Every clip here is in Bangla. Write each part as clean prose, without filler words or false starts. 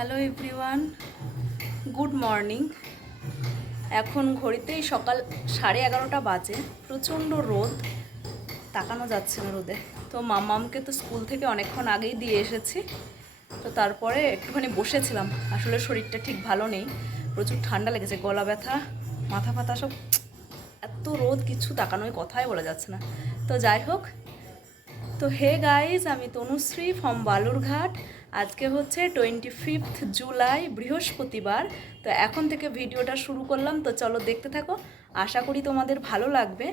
Hello everyone, good morning. এখন ঘড়িতেই সকাল 11:30 বাজে। প্রচণ্ড রোদ, তাকানো যাচ্ছে না রোদে। তো মাম্মামকে তো স্কুল থেকে অনেকক্ষণ আগেই দিয়ে এসেছি। তো তারপরে একটুখানি বসেছিলাম, আসলে শরীরটা ঠিক ভালো নেই, প্রচুর ঠান্ডা লেগেছে, গলা ব্যথা, মাথা ফাথা সব। এত রোদ, কিছু তাকানোই কথাই বলা যাচ্ছে না। তো যাই হোক, তো হে গাইজ, আমি তনুশ্রী ফ্রম বালুরঘাট। আজকে হচ্ছে 25 জুলাই, বৃহস্পতিবার। তো এখন থেকে ভিডিওটা শুরু করলাম, তো চলো দেখতে থাকো, আশা করি তোমাদের ভালো লাগবে।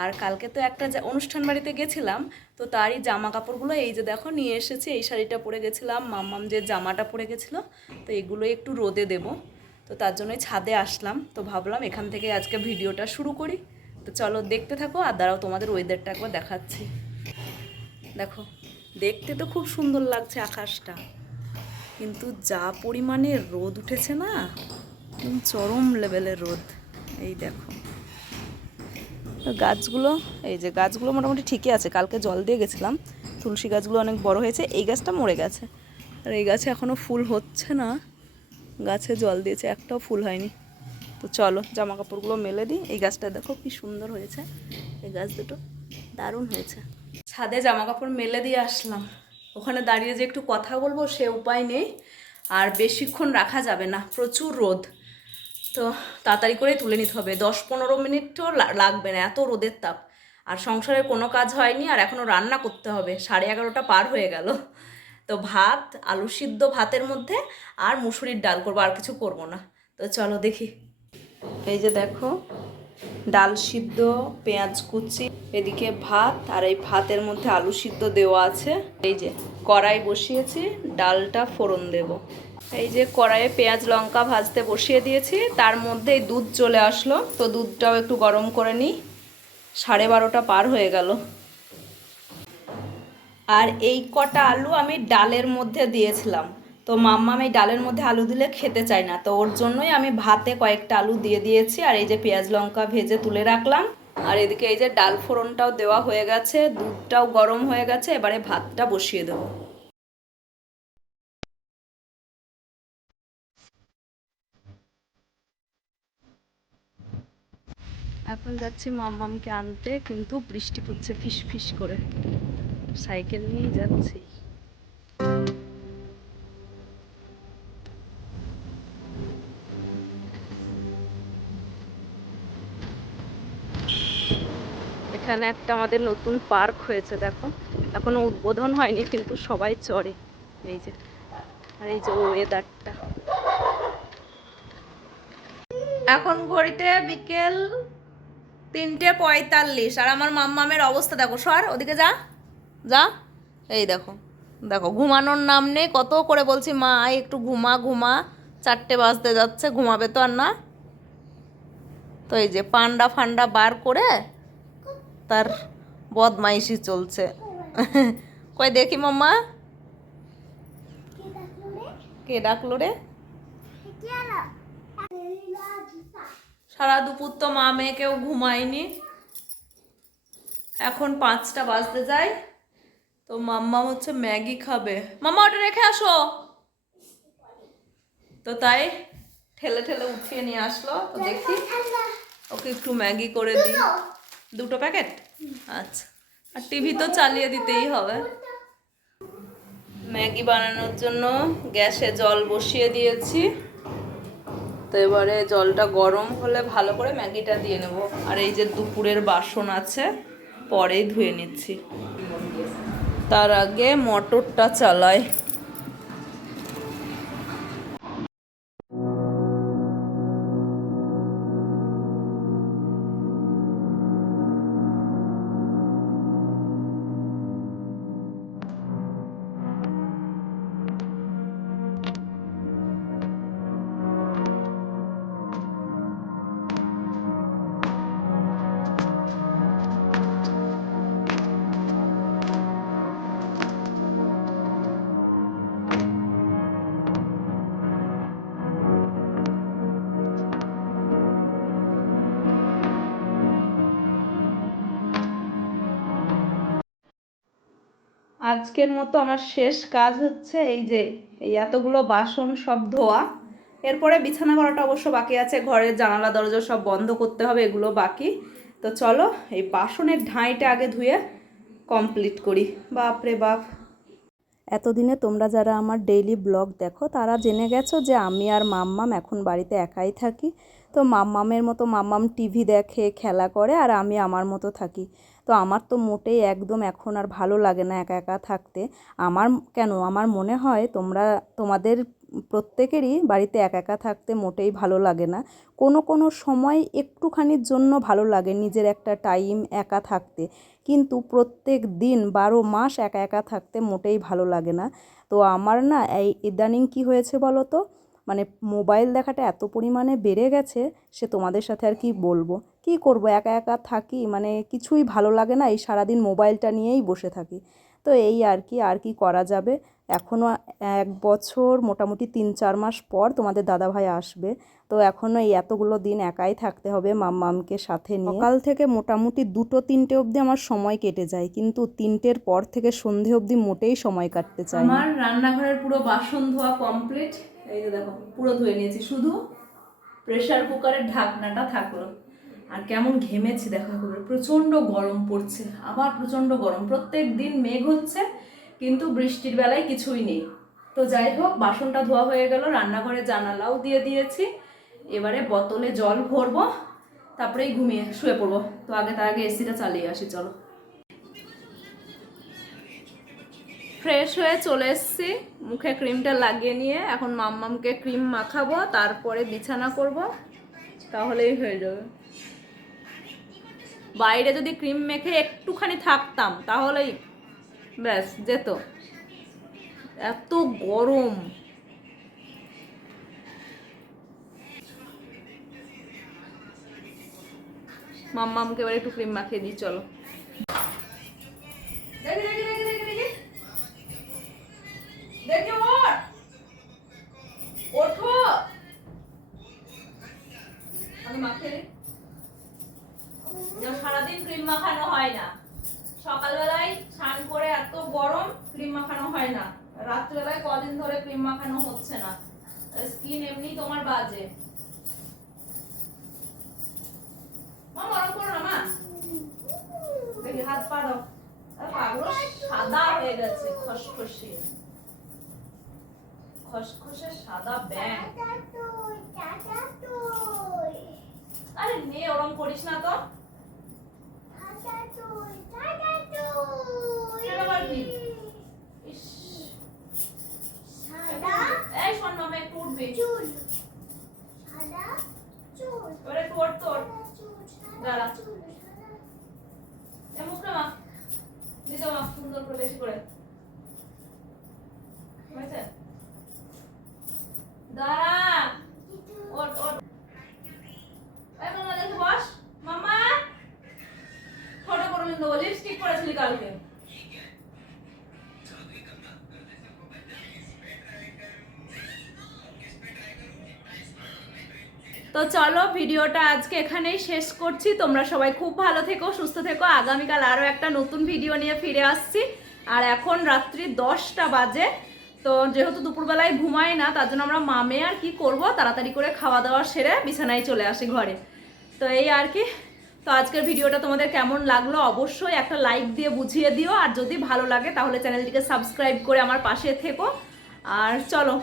আর কালকে তো একটা অনুষ্ঠান বাড়িতে গেছিলাম, তো তারই জামা কাপড়গুলো এই যে দেখো নিয়ে এসেছি। এই শাড়িটা পরে গেছিলাম, মাম্মাম যে জামাটা পরে গেছিলো, তো এগুলোই একটু রোদে দেবো। তো তার জন্যই ছাদে আসলাম, তো ভাবলাম এখান থেকে আজকে ভিডিওটা শুরু করি। তো চলো দেখতে থাকো, আর দাঁড়াও তোমাদের ওয়েদারটা একবার দেখাচ্ছি। দেখো, দেখতে তো খুব সুন্দর লাগছে আকাশটা, কিন্তু যা পরিমাণে রোদ উঠেছে না, চরম লেভেলের রোদ। এই দেখো গাছগুলো, এই যে গাছগুলো মোটামুটি ঠিকই আছে, কালকে জল দিয়ে গেছিলাম। তুলসী গাছগুলো অনেক বড় হয়েছে, এই গাছটা মরে গেছে, আর এই গাছে এখনও ফুল হচ্ছে না। গাছে জল দিয়েছে, একটাও ফুল হয়নি। তো চলো জামা কাপড়গুলো মেলে দিই। এই গাছটা দেখো কি সুন্দর হয়েছে, এই গাছ দুটো দারুণ হয়েছে। ছাদে জামা কাপড় মেলে দিয়ে আসলাম, ওখানে দাঁড়িয়ে যে একটু কথা বলবো সে উপায় নেই, আর বেশিক্ষণ রাখা যাবে না, প্রচুর রোদ। তো তাড়াতাড়ি করে তুলে নিতে হবে, 10-15 মিনিটও লাগবে না, এত রোদের তাপ। আর সংসারের কোনো কাজ হয়নি, আর এখনও রান্না করতে হবে, 11:30 পার হয়ে গেল। তো ভাত, আলু সিদ্ধ ভাতের মধ্যে, আর মুসুরির ডাল করবো, আর কিছু করবো না। তো চলো দেখি। এই যে দেখো, ডাল সিদ্ধ, পেঁয়াজ কুচি, এদিকে ভাত, আর এই ভাতের মধ্যে আলু সিদ্ধ দেওয়া আছে। এই যে কড়াই বসিয়েছি, ডালটা ফোড়ন দেব। এই যে কড়াইয়ে পেঁয়াজ লঙ্কা ভাজতে বসিয়ে দিয়েছি, তার মধ্যেই দুধ চলে আসলো, তো দুধটাও একটু গরম করে নিই। 12:30 পার হয়ে গেল। আর এই কটা আলু আমি ডালের মধ্যে দিয়েছিলাম, তো মাম্মাম এই ডালের মধ্যে আলু দিলে খেতে চায় না, তো ওর জন্যই আমি ভাতে কয়েকটা আলু দিয়ে দিয়েছি। আর এই যে পেঁয়াজ লঙ্কা ভেজে তুলে রাখলাম, আর এদিকে এই যে ডাল ফোড়নটাও দেওয়া হয়ে গেছে, দুধটাও গরম হয়ে গেছে, এবারে ভাতটা বসিয়ে দেবো। এখন যাচ্ছি মাম্মামকে আনতে, কিন্তু বৃষ্টি পড়ছে ফিস ফিস করে, সাইকেল নিয়েই যাচ্ছি। এখানে একটা আমাদের নতুন পার্ক হয়েছে, দেখো এখনো উদ্বোধন হয়নি, কিন্তু সবাই চড়ে। এই যে, আর এই যে ওয়েদারটা, এখন ঘড়িতে বিকেল 3:45, আর আমার মাম্মামের অবস্থা দেখো, সর ওদিকে যা যা। এই দেখো দেখো, ঘুমানোর নাম নেই, কত করে বলছি মা একটু ঘুমা ঘুমা, 4টে বাজতে যাচ্ছে, ঘুমাবে তো আর না। তো এই যে পান্ডা ফান্ডা বার করে তার বদমাইশি চলছে। কই দেখি মাম্মা, কে ডাকলো রে? সারা দুপুর তো মা মেয়ে কেউ ঘুমায়নি, এখন 5টা বাজতে যায়। তো মাম্মা হচ্ছে ম্যাগি খাবে, মাম্মা ওটা রেখে আসো। তো তাই ঠেলে ঠেলে উঠিয়ে নিয়ে আসলো, তো দেখি ওকে একটু ম্যাগি করে দিই। 2টো প্যাকেট, আচ্ছা। আর টিভি তো চালিয়ে দিতেই হবে। ম্যাগি বানানোর জন্য গ্যাসে জল বসিয়ে দিয়েছি, তো এবারে জলটা গরম হলে ভালো করে ম্যাগিটা দিয়ে নেব। আর এই যে দুপুরের বাসন আছে, পরেই ধুয়ে নিচ্ছি, তার আগে মটরটা চালাই। আজকের মতো আমার শেষ কাজ হচ্ছে এই যে এই এতগুলো বাসন সব ধোয়া। এরপরে বিছানা করাটা অবশ্য বাকি আছে, ঘরের জানালা দরজা সব বন্ধ করতে হবে, এগুলো বাকি। তো চলো এই বাসনের ঢাঁইটা আগে ধুয়ে কমপ্লিট করি। বাপরে বাপ, এতদিনে তোমরা যারা আমার ডেইলি ব্লগ দেখো তারা জেনে গেছো যে আমি আর মাম্মাম এখন বাড়িতে একাই থাকি। তো মাম্মামের মতো মাম্মাম টিভি দেখে, খেলা করে, আর আমি আমার মতো থাকি। তো আমার তো মোটেই একদম এখন আর ভালো লাগে না একা একা থাকতে। আমার মনে হয় তোমাদের প্রত্যেকেরই বাড়িতে একা একা থাকতে মোটেই ভালো লাগে না। কোনো কোনো সময় একটুখানির জন্য ভালো লাগে নিজের একটা টাইম একা থাকতে, কিন্তু প্রত্যেক দিন 12 মাস একা একা থাকতে মোটেই ভালো লাগে না। তো আমার না এই ইদানিং কী হয়েছে বলো তো, মানে মোবাইল দেখাটা এত পরিমাণে বেড়ে গেছে, সে তোমাদের সাথে আর কি বলবো। কি করব, একা একা থাকি, মানে কিছুই ভালো লাগে না, এই সারাদিন মোবাইলটা নিয়েই বসে থাকি। তো এই আর কি করা যাবে। এখনও 1 বছর মোটামুটি 3-4 মাস পর তোমাদের দাদাভাই আসবে। তো এখনও এই এতগুলো দিন একাই থাকতে হবে মাম্মামকে সাথে নিয়ে। সকাল থেকে মোটামুটি 2-3টে অবধি আমার সময় কেটে যায়, কিন্তু 3টের পর থেকে সন্ধে অবধি মোটেই সময় কাটতে চায় না। আমার রান্নাঘরের পুরো বাসন ধোয়া কমপ্লিট। এই যে দেখো পুরো ধুয়ে নিয়েছি, শুধু প্রেসার কুকারের ঢাকনাটা থাকলো। আর কেমন ঘেমেছি দেখো, একেবারে প্রচণ্ড গরম পড়ছে, আবার প্রচণ্ড গরম। প্রত্যেক দিন মেঘ হচ্ছে কিন্তু বৃষ্টির বেলায় কিছুই নেই। তো যাই হোক, বাসনটা ধোয়া হয়ে গেল, রান্নাঘরে জানালাও দিয়ে দিয়েছি। এবারে বোতলে জল ভরবো, তারপরেই শুয়ে পড়বো। তো তার আগে এসিটা চালিয়ে আসি, চলো। ফ্রেশ হয়ে চলে এসেছি, মুখে ক্রিমটা লাগিয়ে নিয়ে এখন মাম্মামকে ক্রিম মাখাবো, তারপরে বিছানা করব, তাহলেই হয়ে যাবে। বাইরে যদি ক্রিম মেখে একটুখানি থাকতাম তাহলেই ব্যাস যেত, এত গরম। মাম্মামকে এবার একটু ক্রিম মাখিয়ে দিই, চলো। ওঠো, আমি মাখিয়ে দিই। সারাদিন ক্রিম মাখানো হয় না, সকালবেলায় স্নান করে এত গরম ক্রিম মাখানো হয় না, রাত্রেবেলায় কদিন ধরে ক্রিম মাখানো হচ্ছে না, স্কিন এমনি তোমার বাজে। গরম করো না মা, দেখি হাত পা দাও, পাগুলো সাদা হয়ে গেছে, খসখসে খসখসে সাদা ব্যাং। আরে নে, ওরম করিস না তো। এই শোন মামা, একটু উঠবি, এবারে তোর দাঁড়া, মুখটা মাখ, দিতে মাখ সুন্দর করে, বেশি করে, হয়েছে? দাঁড়া, ওঠ ওঠ। এই মামা দেখে বস, মামা ছোট করে দেবো, লিপস্টিক করেছিলি কালকে। তো চলো, ভিডিওটা আজকে এখানেই শেষ করছি। তোমরা সবাই খুব ভালো থেকো, সুস্থ থেকো। আগামীকাল আরও একটা নতুন ভিডিও নিয়ে ফিরে আসছি। আর এখন রাত্রি 10টা বাজে। তো যেহেতু দুপুরবেলায় ঘুমাই না, তার জন্য আমরা মামে আর কি করব, তাড়াতাড়ি করে খাওয়া দাওয়া সেরে বিছানায় চলে আসি ঘরে। তো এই আর কি। তো আজকের ভিডিওটা তোমাদের কেমন লাগলো অবশ্যই একটা লাইক দিয়ে বুঝিয়ে দিও, আর যদি ভালো লাগে তাহলে চ্যানেলটিকে সাবস্ক্রাইব করে আমার পাশে থেকো। আর চলো,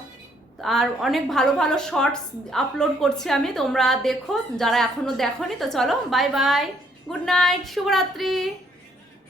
আর অনেক ভালো ভালো শর্টস আপলোড করছি আমি, তোমরা দেখো যারা এখনো দেখোনি। তো চলো, বাই বাই, গুড নাইট, শুভরাত্রি।